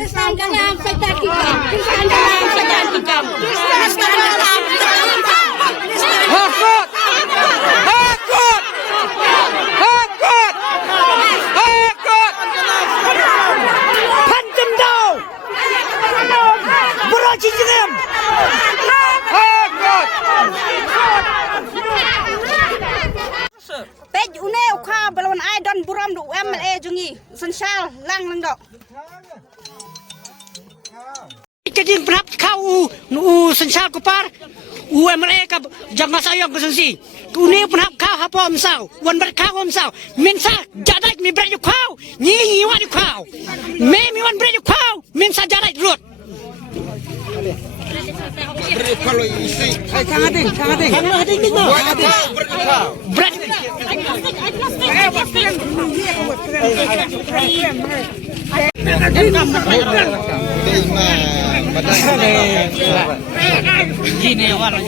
Kristen dalam setan hijau. Kristen dalam setan hijau. Kristen dalam setan hijau. Hakut! Hakut! Hakut! Hakut! Pancam dau! Beraji jeram! Hakut! Pej une ukha balon ai don buram du MLA jungi sensal lang nang dok. Kadin berap kau u sensal kupar UMLA ka jang masayong kesensi kuni berap kau hapa amsau wan ber kau amsau minsa jadak mi ber kau ni wan kau me mi wan ber kau minsa jadak rut Kalau isi, sangating ni no berat gini orang